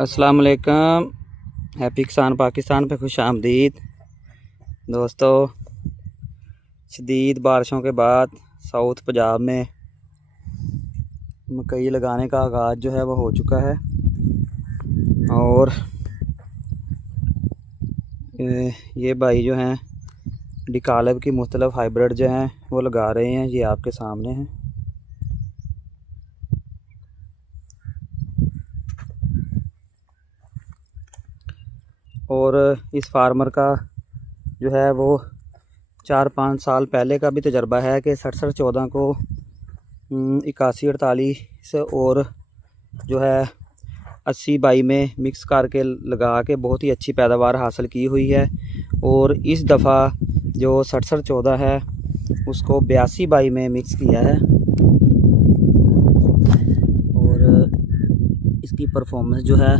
अस्सलाम वालेकुम। हैप्पी किसान पाकिस्तान पे खुश आमदीद। दोस्तों, शदीद बारिशों के बाद साउथ पंजाब में मकई लगाने का आगाज़ जो है वो हो चुका है और ये भाई जो हैं डिकालब की मुख्तलिफ हाइब्रिड जो हैं वो लगा रहे हैं। ये आपके सामने हैं। और इस फार्मर का जो है वो 4-5 साल पहले का भी तजर्बा है कि 6714 को 8148 और जो है 80-22 में मिक्स करके लगा के बहुत ही अच्छी पैदावार हासिल की हुई है। और इस दफ़ा जो 6714 है उसको 82-22 में मिक्स किया है और इसकी परफॉर्मेंस जो है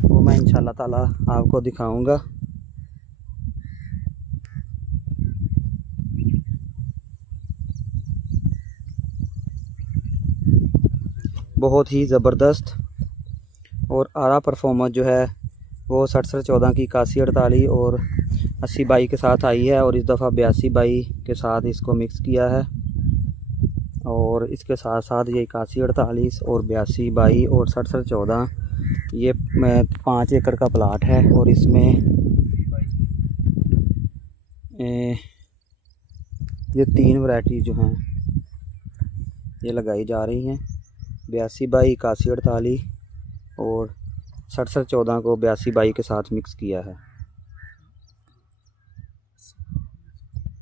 वो मैं इंशाल्लाह ताला आपको दिखाऊंगा। बहुत ही ज़बरदस्त और आला परफॉर्मेंस जो है वो 6714 की 8148 और 80-22 के साथ आई है और इस दफ़ा 82-22 के साथ इसको मिक्स किया है। और इसके साथ साथ ये 8148 और 82-22 और 6714 ये 5 एकड़ का प्लाट है और इसमें ये 3 वैरायटी जो हैं ये लगाई जा रही हैं। 82-22, 8148 और 6714 को 82-22 के साथ मिक्स किया है।